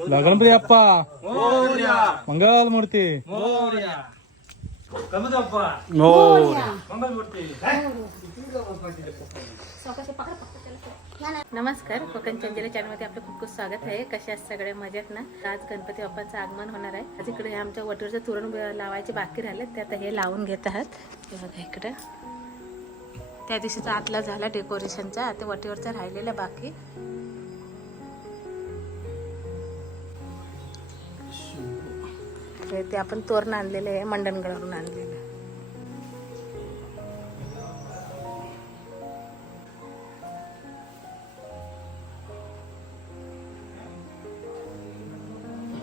गणपती अप्पा मोरया. मंगल मूर्ती. नमस्कार कोकण चंदेला चॅनलमध्ये आपलं खूप खूप स्वागत आहे. कसे आहेत सगळे? मजेत ना? आज गणपती बाप्पांचं आगमन होणार आहे. आज इकडे आमच्या वटीवरचं तोरण लावायचे बाकी राहिले ते आता हे लावून घेत आहात. हे बघा इकडं. त्या दिवशीचा आतला झाला डेकोरेशनचा आता वटीवरचा राहिलेला बाकी. ते- ते आपण तोरण आणलेले आहे मंडणगडावरून आणलेलं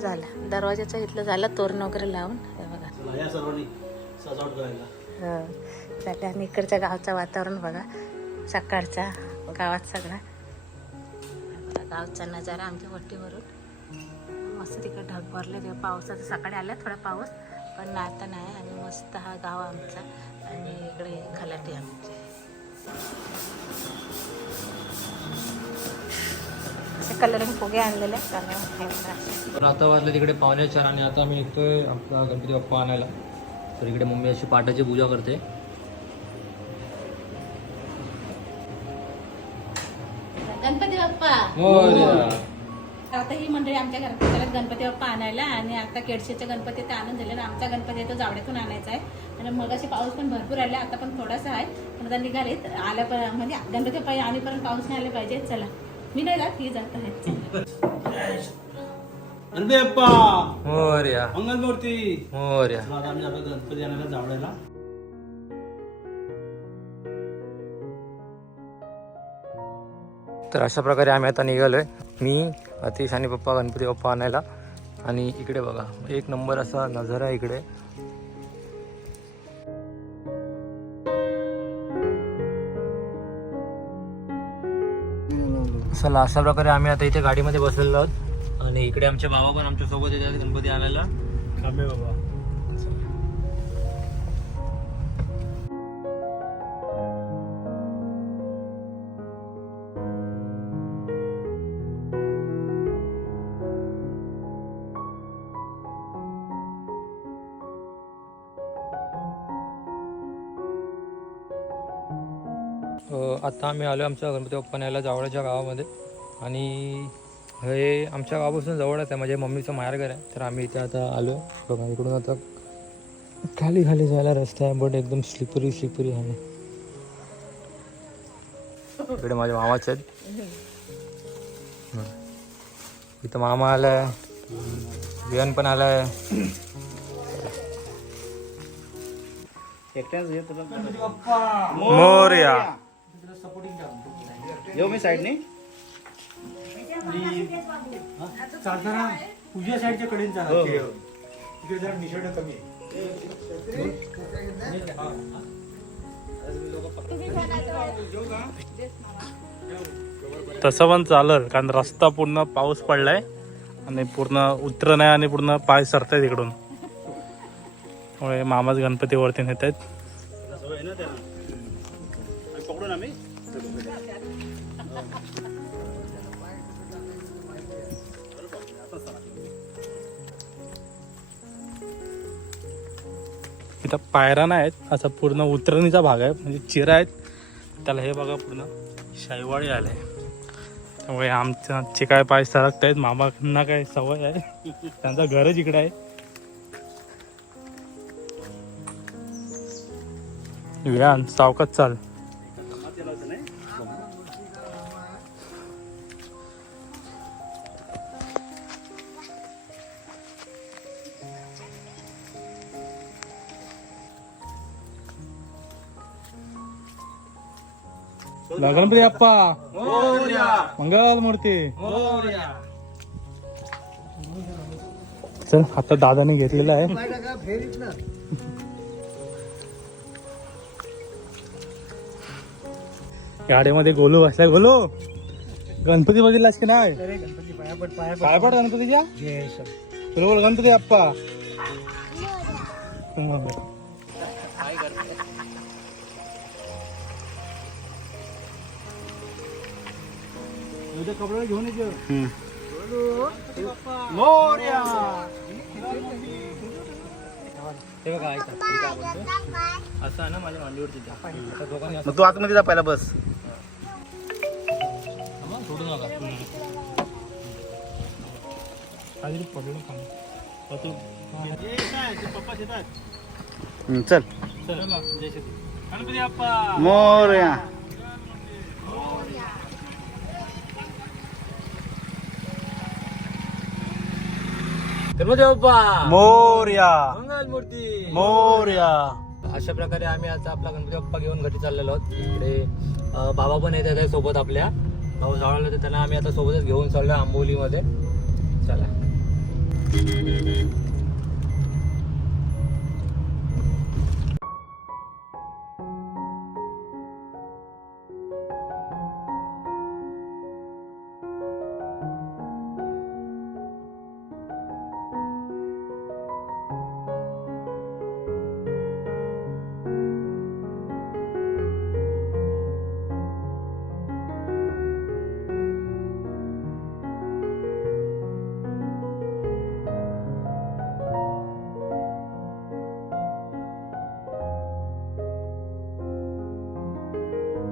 झालं. दरवाजाचं इथलं झालं तोरण वगैरे लावून. हे बघा. करायला. हो. आणि इकडच्या गावचं वातावरण बघा. सकाळचा गावात सगळा. गावचा नजारा आमच्या वट्टीवरून. मस्त तिकडे ढग भरले ते पावसाचं सकाळी आला थोडा पाऊस पण आता नाही आणि मस्त हा गाव आमचा आणि इकडे खलाटी आमची असे कलरिंग फुगे आणलेले हे. तर आता वाजले तिकडे पावणे चार आणि आता मी निघतोय आपला गणपती बाप्पा आणायला. तर इकडे मम्मी अशी पाटाची पूजा करते. गणपती बाप्पा. मोरया. आता ही मंडळी आमच्या घरात चालत गणपती बाप्पा आणायला आणि आता केडशीच्या गणपती ते आणून दिले आणि आमचा गणपती तो जावड्यातून आणायचा आहे. आणि मगाशी पाऊस पण भरपूर आला आता पण थोडासा आहे. पण आता निघालेत. आल्या पण म्हणजे गणपती बाप्पा आणीपर्यंत पाऊस नाही आले पाहिजे. चला. मी नाही जात ही जात आहे. गणपती बाप्पा मोरया. मंगलमूर्ती! मोरया. चला, आता आम्ही आपल्या गणपती आणायला जावडायला तर अशा प्रकारे आम्ही आता निघालोय. मी अतिश आणि पप्पा गणपती बाप्पा आणायला. आणि इकडे बघा एक नंबर असा नजारा आहे इकडे. चला अशा प्रकारे आम्ही आता इथे गाडीमध्ये बसलेलो आहोत. आणि इकडे आमचे भावा पण आमच्यासोबत येतात गणपती आणायला. बाबा. आता आम्ही आलो आमच्या गणपती बाप्पा न्यायला जावळाच्या गावामध्ये. आणि हे आमच्या गावापासून जवळच आहे म्हणजे मम्मीचं माहेरघर आहे. तर आम्ही इथे आता आलो बघा इकडून आता खाली खाली जायला रस्ता आहे बट एकदम स्लिपरी स्लिपरी आहे. इकडे माझे मामाचे आहेत. हं. इथं मामा आलाय. विहान पण आलाय. मोरया. येऊ मी साईडने? चालताना साईडच्या कडेन चालत इकडे जरा कमी आहे. तसं पण चालल कारण रस्ता पूर्ण पाऊस पडलाय आणि पूर्ण उतर नाही आणि पूर्ण पाय सरतायत इकडून. मामाच गणपती वरती नेत आहेत इथं पायऱ्या नाही आहेत. असा पूर्ण उतरणीचा भाग आहे. म्हणजे चिरा आहेत. त्याला हे बघा पूर्ण. शाईवाळी आले. त्यामुळे आमचे काय पाय सरकत आहेत मामांना काय सवय आहे. त्यांचा घरच इकडे आहे. विहान सावकाच चाल. गणपती अप्पा मंगल मूर्ती. चल आता दादाने घेतलेला आहे. गाडीमध्ये गोलू बसलाय गोलू गणपती बघितलास की नाही? पड गणपतीच्या? बरोबर गणपती अप्पा कपडे घेऊन येतो मोर्या ते बघा ऐका मी काय बोलतो असं आहे ना माझ्या मांडीवरती द्या आता दोघांनी असं मग तू आतमध्ये जा पहिला बस. थांबा, सोडू नका काहीतरी पडलं का तर तू पप्पा शेतात? हम्म, चल. चल. जय श्री गणपती बाप्पा! मोर्या. गणपती बाप्पा मोर्या. मंगल मूर्ती मोर्या. अशा प्रकारे आम्ही आता आपला गणपती बाप्पा घेऊन घरी चाललेलो आहोत. इकडे बाबा पण येत आहे सोबत आपल्या. भाऊ जावळला होते त्यांना आम्ही आता सोबतच घेऊन चाललो आंबोलीमध्ये. चला.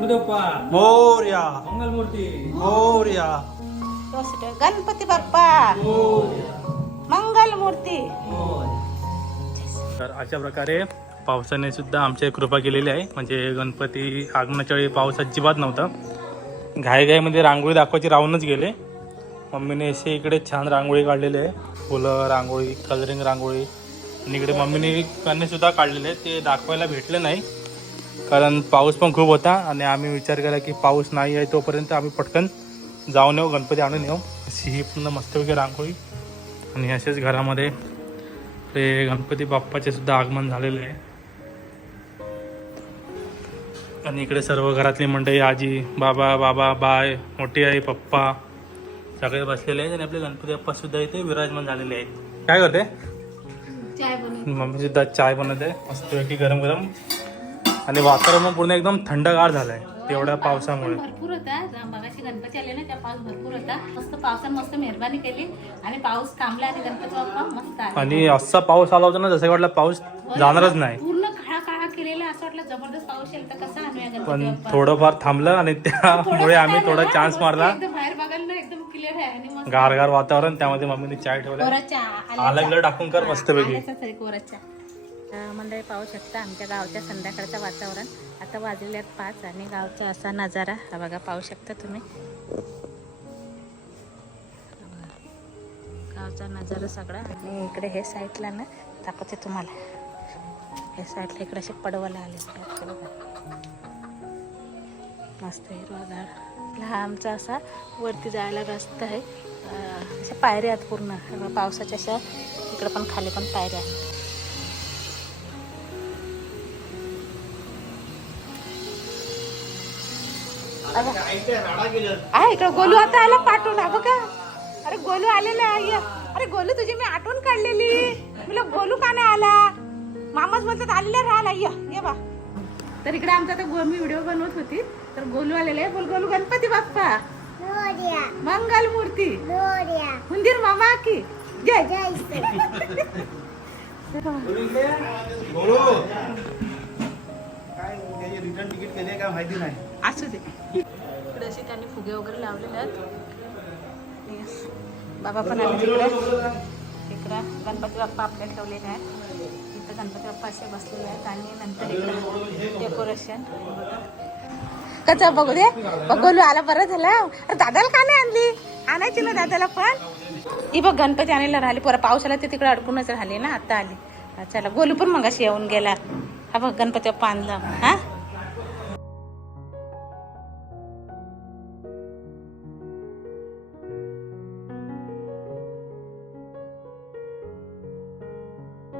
गणपती बाप्पा मोर्या। मंगल मूर्ती मोर्या गणपती बाप्पा। मंगल मूर्ती तर अशा प्रकारे पावसाने सुद्धा आमची कृपा केलेली आहे. म्हणजे गणपती आगमनाच्या वेळी पाऊस अजिबात नव्हता. घाईघाईमध्ये रांगोळी दाखवायची राहूनच गेले. मम्मीने असे इकडे छान रांगोळी काढलेली आहे. फुलं रांगोळी कलरिंग रांगोळी. आणि इकडे मम्मीने कन्ने सुद्धा काढलेले आहे ते दाखवायला भेटले नाही. कारण पाऊस पण खूप होता आणि आम्ही विचार केला की पाऊस नाही आहे तोपर्यंत आम्ही पटकन जाऊन येऊ गणपती आणून येऊ. अशी ही पूर्ण मस्तपैकी रांगोळी आणि असेच घरामध्ये ते गणपती बाप्पाचे सुद्धा आगमन झालेले आहे. आणि इकडे सर्व घरातली मंडळी आजी बाबा बाबा बाय मोठी आई पप्पा सगळे बसलेले आहेत आणि आपले गणपती बाप्पा सुद्धा इथे विराजमान झालेले आहेत. काय करते? मम्मी सुद्धा चाय बनवते. मस्तपैकी गरम गरम आणि वातावरण पूर्ण एकदम थंडगार झालंय तेवढ्या पावसामुळे. भरपूर होता. मगाशी गणपती आले ना त्या पाऊस भरपूर होता. मस्त पावसाने मस्त मेहरबानी केली आणि पाऊस थांबला आणि गणपती बाप्पा मस्त आले. आणि असा पाऊस आला होता ना जसं वाटलं पाऊस जाणारच नाही. पूर्ण काळा काळा केलेला असं वाटलं जबरदस्त पाऊस येईल तर कसा आणूया पण थोडंफार थांबलं आणि त्यामुळे आम्ही थोडा चान्स मारला. बाहेर बघायला ना एकदम क्लिअर आहे आणि मस्त. गारगार वातावरण त्यामध्ये मम्मीने चाय ठेवला कोराच्या आलं गेलं टाकून कर मस्तपैकी. आल्याचा तरी कोराच्या मंडळी पाहू शकता आमच्या गावच्या संध्याकाळचं वातावरण. आता वाजलेले आहेत पाच आणि गावचा असा नजारा हा बघा पाहू शकता तुम्ही. गावचा नजारा सगळा. आणि इकडे हे साईडला ना दाखवते तुम्हाला. हे साईडला इकडे असे पडवाला आले बघा. मस्त हिरवागार हा आमचा असा वरती जायला रस्ता आहे. अशा पायऱ्या आहेत पूर्ण. पावसाच्या अशा इकडं पण खाली पण पायऱ्या आहेत. आहे इकडे गोलू आता आला पाठवून. हा बघा अरे गोलू आलेला आहे अरे गोलू तुझी मी आठवण काढलेली. तुला गोलू का नाही आला? मामाच बोलतात आलेला राहिला ये ये बा. तर इकडे आमचा आता गो- मी व्हिडिओ बनवत होती. तर गोलू आलेला आहे. बोल गोलू गणपती बाप्पा. मंगल मूर्ती. हुंदीर मामा की? जय. जय काय रिटर्न तिकीट केले काय माहिती नाही. असू दे. इकडे असे त्यांनी फुगे वगैरे लावलेले आहेत. बाबा पण आले तिकडे. इकडे गणपती बाप्पा आपल्या ठेवलेले आहेत. इथं गणपती बाप्पा असे बसलेले आहेत आणि नंतर इकडे डेकोरेशन कसा बघू दे. बघू आला बरं झालं. अरे दादाला का नाही आणली? आणायची ना दादाला पण. ही बघ गणपती आणायला राहिली. पोरा पाऊस आला ते तिकडे अडकूनच राहिली ना. आता आली. चला गोलू पण मगाशी येऊन गेला. हा बघ गणपती बाप्पा आणला. हा?